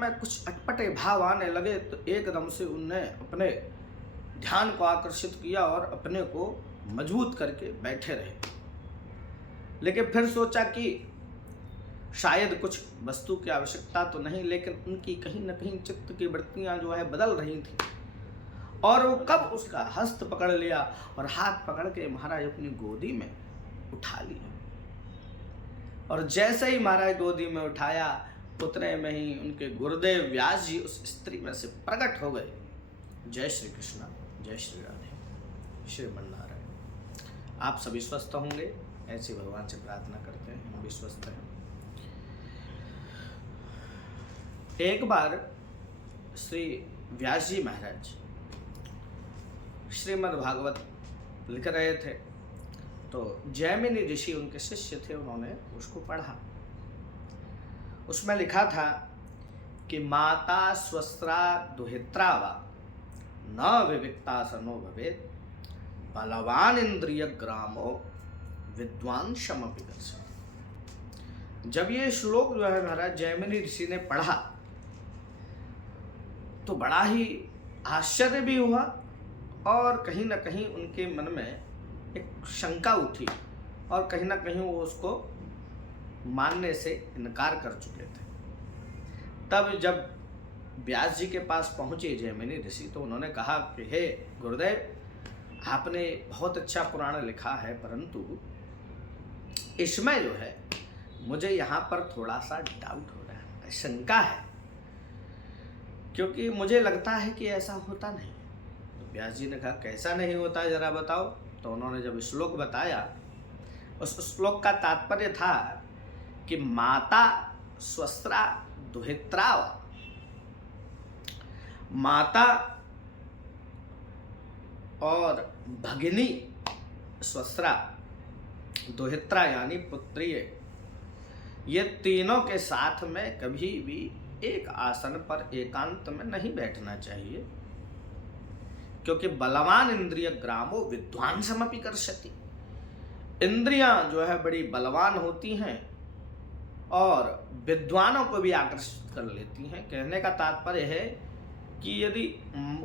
में कुछ अटपटे भाव आने लगे तो एकदम से उनने अपने ध्यान को आकर्षित किया और अपने को मजबूत करके बैठे रहे। लेकिन फिर सोचा कि शायद कुछ वस्तु की आवश्यकता तो नहीं, लेकिन उनकी कहीं न कहीं चित्त की वृत्तियां जो है बदल रही थी। और वो कब उसका हस्त पकड़ लिया और हाथ पकड़ के महाराज अपनी गोदी में उठा लिया। और जैसे ही महाराज गोदी में उठाया, उतने में ही उनके गुरुदेव व्यास जी उस स्त्री में से प्रकट हो गए। जय श्री कृष्ण, जय श्री राधे, श्रीमन नारायण। आप सभी स्वस्थ होंगे, ऐसी भगवान से प्रार्थना करते हैं, हम भी स्वस्थ हैं। एक बार श्री व्यास जी महाराज श्रीमद् भागवत लिख रहे थे, तो जैमिनी ऋषि उनके शिष्य थे, उन्होंने उसको पढ़ा। उसमें लिखा था कि माता स्वस्त्रा दुहित्रा वा न विविक्ता सनो भवेत्, बलवान इंद्रिय ग्रामो विद्वान शमपि कर्षति। जब ये श्लोक जो है महाराज जैमिनी ऋषि ने पढ़ा तो बड़ा ही आश्चर्य भी हुआ और कहीं ना कहीं उनके मन में एक शंका उठी और कहीं ना कहीं वो उसको मानने से इनकार कर चुके थे। तब जब व्यास जी के पास पहुंचे जैमिनी ऋषि, तो उन्होंने कहा कि हे गुरुदेव, आपने बहुत अच्छा पुराण लिखा है, परंतु इसमें जो है मुझे यहाँ पर थोड़ा सा डाउट हो रहा है, शंका है, क्योंकि मुझे लगता है कि ऐसा होता नहीं। तो व्यास जी ने कहा कैसा नहीं होता, जरा बताओ। तो उन्होंने जब श्लोक बताया, उस श्लोक का तात्पर्य था कि माता स्वस्त्रा दुहित्रा, माता और भगिनी स्वस्त्रा, दुहित्रा यानी पुत्री, ये तीनों के साथ में कभी भी एक आसन पर एकांत में नहीं बैठना चाहिए, क्योंकि बलवान इंद्रिय ग्रामो विद्वान समपि कर्षति। इंद्रियां जो है बड़ी बलवान होती हैं और विद्वानों को भी आकर्षित कर लेती हैं। कहने का तात्पर्य है कि यदि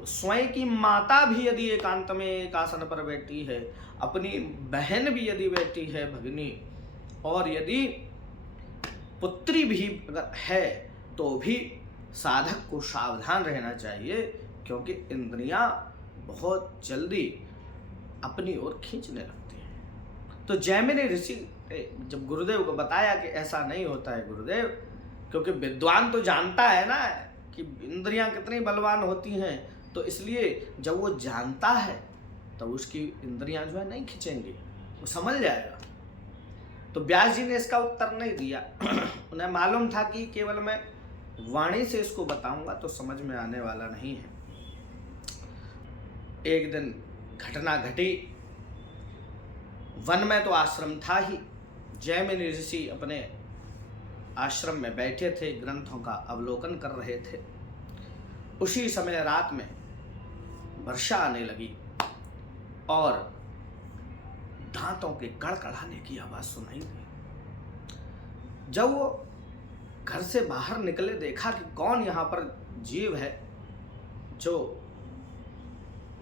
स्वयं की माता भी यदि एकांत में एक आसन पर बैठी है, अपनी बहन भी यदि बैठी है भगिनी, और यदि पुत्री भी अगर है, तो भी साधक को सावधान रहना चाहिए, क्योंकि इंद्रियां बहुत जल्दी अपनी ओर खींचने लगती हैं। तो जैमिनी ऋषि जब गुरुदेव को बताया कि ऐसा नहीं होता है गुरुदेव, क्योंकि विद्वान तो जानता है ना कि इंद्रियां कितनी बलवान होती हैं, तो इसलिए जब वो जानता है तो उसकी इंद्रियां जो है नहीं खींचेंगी, वो समझ जाएगा। तो व्यास जी ने इसका उत्तर नहीं दिया। उन्हें मालूम था कि केवल मैं वाणी से इसको बताऊंगा तो समझ में आने वाला नहीं है। एक दिन घटना घटी, वन में तो आश्रम था ही, जैमिनी ऋषि अपने आश्रम में बैठे थे, ग्रंथों का अवलोकन कर रहे थे। उसी समय रात में वर्षा आने लगी और दांतों के कड़कड़ाने की आवाज सुनाई दी। जब वो घर से बाहर निकले, देखा कि कौन यहाँ पर जीव है जो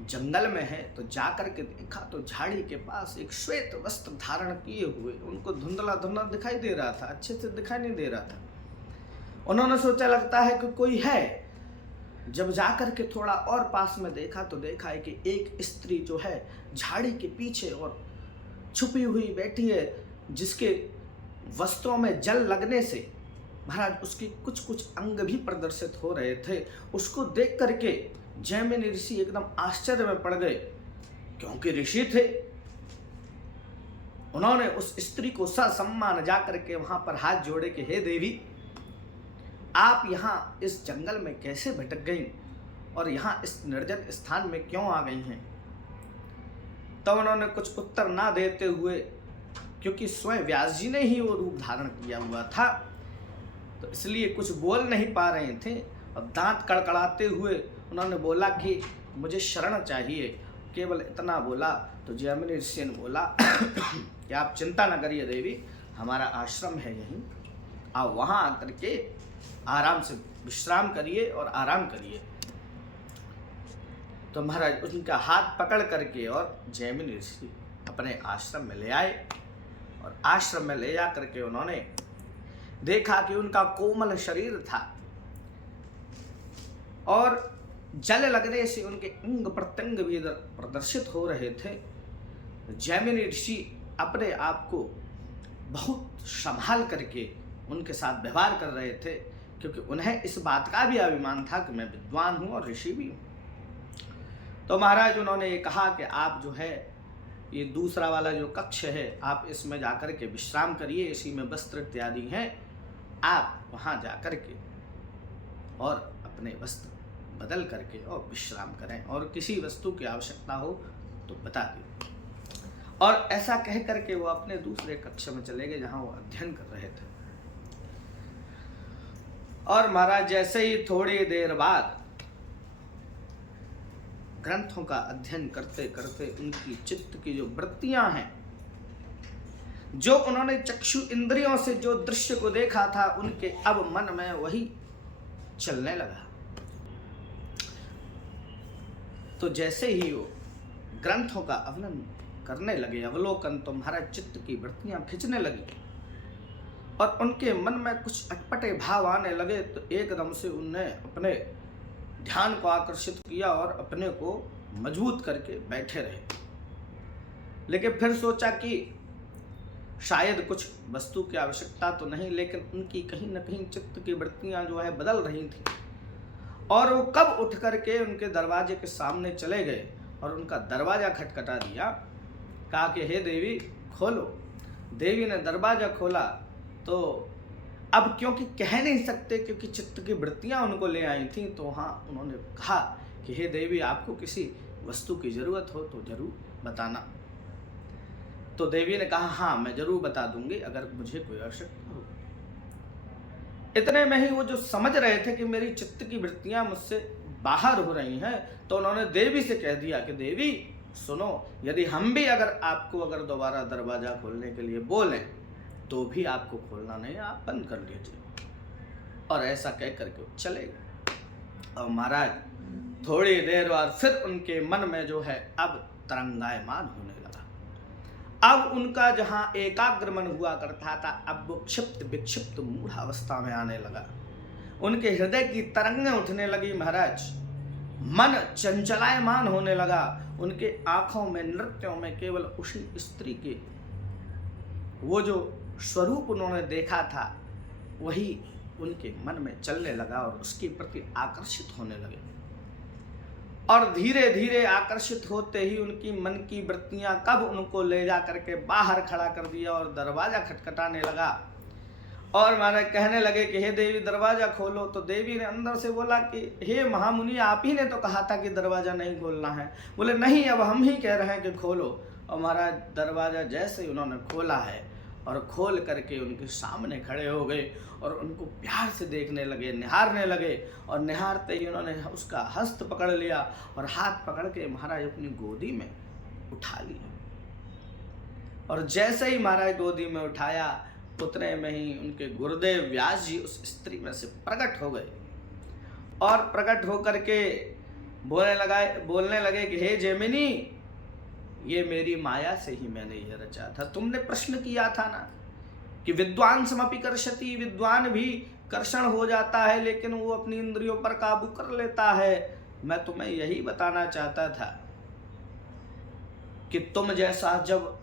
जंगल में है, तो जाकर के देखा तो झाड़ी के पास एक श्वेत वस्त्र धारण किए हुए, उनको धुंधला धुंधला दिखाई दे रहा था, अच्छे से दिखाई नहीं दे रहा था। उन्होंने सोचा लगता है कि कोई है। जब जाकर के थोड़ा और पास में देखा तो देखा है कि एक स्त्री जो है झाड़ी के पीछे और छुपी हुई बैठी है, जिसके वस्त्रों में जल लगने से महाराज उसके कुछ कुछ अंग भी प्रदर्शित हो रहे थे। उसको देख करके जैमिनी ऋषि एकदम आश्चर्य में पड़ गए, क्योंकि ऋषि थे। उन्होंने उस स्त्री को ससम्मान जाकर के वहां पर हाथ जोड़े कि हे देवी, आप यहाँ इस जंगल में कैसे भटक गई और यहाँ इस निर्जन स्थान में क्यों आ गई हैं। तब उन्होंने कुछ उत्तर ना देते हुए, क्योंकि स्वयं व्यास जी ने ही वो रूप धारण किया हुआ था, तो इसलिए कुछ बोल नहीं पा रहे थे और दांत कड़कड़ाते हुए उन्होंने बोला कि मुझे शरण चाहिए। केवल इतना बोला तो जैमिनी ऋषि ने बोला कि आप चिंता न करिए देवी, हमारा आश्रम है यहीं, आप वहाँ आकर के आराम से विश्राम करिए और आराम करिए। तो महाराज उनका हाथ पकड़ करके और जैमिनी ऋषि अपने आश्रम में ले आए, और आश्रम में ले जा करके उन्होंने देखा कि उनका कोमल शरीर था और जल लगने से उनके अंग प्रत्यंग भी प्रदर्शित हो रहे थे। जैमिनी ऋषि अपने आप को बहुत संभाल करके उनके साथ व्यवहार कर रहे थे, क्योंकि उन्हें इस बात का भी अभिमान था कि मैं विद्वान हूँ और ऋषि भी हूँ। तो महाराज उन्होंने ये कहा कि आप जो है ये दूसरा वाला जो कक्ष है आप इसमें जाकर के विश्राम करिए, इसी में वस्त्र इत्यादि हैं, आप वहाँ जा कर के और अपने वस्त्र बदल करके और विश्राम करें, और किसी वस्तु की आवश्यकता हो तो बता दें। और ऐसा कह करके वो अपने दूसरे कक्ष में चले गए जहाँ वो अध्ययन कर रहे थे। और महाराज जैसे ही थोड़ी देर बाद ग्रंथों का अध्ययन करते करते उनकी चित्त की जो वृत्तियां हैं, जो उन्होंने चक्षु इंद्रियों से जो दृश्य को देखा था, उनके अब मन में वही चलने लगा। तो जैसे ही वो ग्रंथों का अवलोकन तो महाराज चित्त की वृत्तियां खिंचने लगी और उनके मन में कुछ अटपटे भाव आने लगे। तो एकदम से उनने अपने ध्यान को आकर्षित किया और अपने को मजबूत करके बैठे रहे। लेकिन फिर सोचा कि शायद कुछ वस्तु की आवश्यकता तो नहीं, लेकिन उनकी कहीं न कहीं चित्त की वृत्तियां जो है बदल रही थी। और वो कब उठ करके उनके दरवाजे के सामने चले गए और उनका दरवाजा खटखटा दिया, कहा कि हे देवी खोलो। देवी ने दरवाजा खोला तो अब क्योंकि कह नहीं सकते, क्योंकि चित्त की वृत्तियां उनको ले आई थी, तो हाँ उन्होंने कहा कि हे देवी आपको किसी वस्तु की जरूरत हो तो जरूर बताना। तो देवी ने कहा हाँ मैं जरूर बता दूंगी अगर मुझे कोई आवश्यकता हो। इतने में ही वो जो समझ रहे थे कि मेरी चित्त की वृत्तियां मुझसे बाहर हो रही हैं, तो उन्होंने देवी से कह दिया कि देवी सुनो, यदि हम भी अगर दोबारा दरवाजा खोलने के लिए बोलें तो भी आपको खोलना नहीं, आप बंद कर लीजिए। और ऐसा कह करके वो चले गए। और महाराज थोड़ी देर बाद फिर उनके मन में जो है अब तरंगायमान होने लगा। अब उनका जहां एकाग्र मन हुआ करता था, अब वो क्षिप्त विक्षिप्त मूढ़ अवस्था में आने लगा। उनके हृदय की तरंगें उठने लगी महाराज, मन चंचलायमान होने लगा। उनके आंखों में नृत्यों में केवल उसी स्त्री के वो जो स्वरूप उन्होंने देखा था वही उनके मन में चलने लगा और उसके प्रति आकर्षित होने लगे। और धीरे धीरे आकर्षित होते ही उनकी मन की वृत्तियां कब उनको ले जा करके बाहर खड़ा कर दिया और दरवाजा खटखटाने लगा। और महाराज कहने लगे कि हे देवी दरवाजा खोलो। तो देवी ने अंदर से बोला कि हे महामुनि आप ही ने तो कहा था कि दरवाजा नहीं खोलना है। बोले नहीं अब हम ही कह रहे हैं कि खोलो। और महाराज दरवाजा जैसे ही उन्होंने खोला है और खोल करके उनके सामने खड़े हो गए और उनको प्यार से देखने लगे, निहारने लगे। और निहारते ही उन्होंने उसका हस्त पकड़ लिया और हाथ पकड़ के महाराज अपनी गोदी में उठा लिया। और जैसे ही महाराज गोदी में उठाया उतने में ही उनके गुरुदेव व्यास जी उस स्त्री में से प्रकट हो गए और प्रकट होकर के बोलने लगे कि हे जैमिनी, ये मेरी माया से ही मैंने ये रचा था। तुमने प्रश्न किया था ना कि विद्वान समपि कर्षति, विद्वान भी कर्षण हो जाता है लेकिन वो अपनी इंद्रियों पर काबू कर लेता है। मैं तुम्हें यही बताना चाहता था कि तुम जैसा जब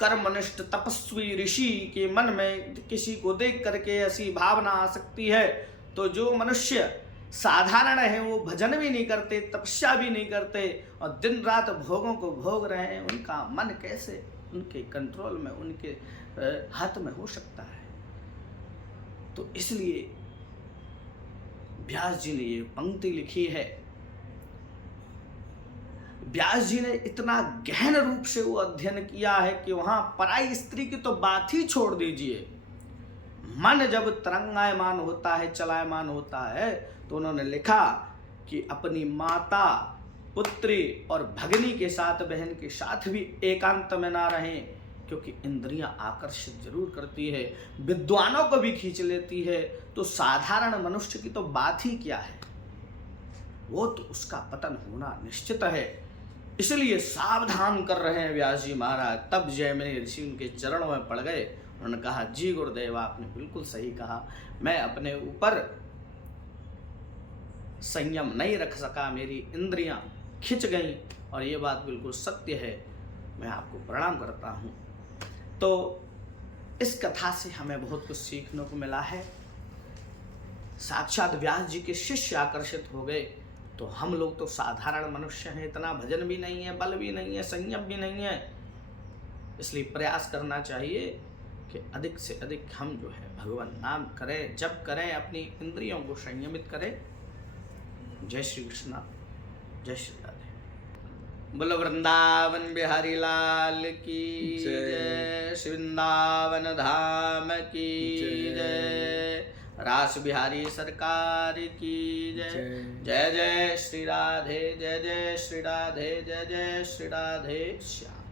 कर्मनिष्ठ तपस्वी ऋषि के मन में किसी को देख करके ऐसी भावना आ सकती है, तो जो मनुष्य साधारण है वो भजन भी नहीं करते, तपस्या भी नहीं करते और दिन रात भोगों को भोग रहे हैं, उनका मन कैसे उनके कंट्रोल में, उनके हाथ में हो सकता है। तो इसलिए व्यास जी ने ये पंक्ति लिखी है। व्यास जी ने इतना गहन रूप से वो अध्ययन किया है कि वहां पराई स्त्री की तो बात ही छोड़ दीजिए, मन जब तरंगायमान होता है, चलायमान होता है, तो उन्होंने लिखा कि अपनी माता, पुत्री और भगिनी के साथ, बहन के साथ भी एकांत में ना रहें, क्योंकि इंद्रियां आकर्षित जरूर करती है, विद्वानों को भी खींच लेती है। तो साधारण मनुष्य की तो बात ही क्या है, वो तो उसका पतन होना निश्चित है। इसलिए सावधान कर रहे हैं व्यास जी महाराज। तब जैमिनी ऋषि उनके चरणों में पड़ गए। उन्होंने कहा, जी गुरुदेव, आपने बिल्कुल सही कहा, मैं अपने ऊपर संयम नहीं रख सका, मेरी इंद्रियां खिंच गईं, और ये बात बिल्कुल सत्य है, मैं आपको प्रणाम करता हूँ। तो इस कथा से हमें बहुत कुछ सीखने को मिला है। साक्षात व्यास जी के शिष्य आकर्षित हो गए, तो हम लोग तो साधारण मनुष्य हैं, इतना भजन भी नहीं है, बल भी नहीं है, संयम भी नहीं है। इसलिए प्रयास करना चाहिए कि अधिक से अधिक हम जो है भगवान नाम करें, जप करें, अपनी इंद्रियों को संयमित करें। जय श्री कृष्ण, जय श्री राधे। बोलो वृंदावन बिहारी लाल की जय, श्री वृंदावन धाम की जय, रास बिहारी सरकार की जय। जय जय श्री राधे, जय जय श्री राधे, जय जय श्री राधे श्याम।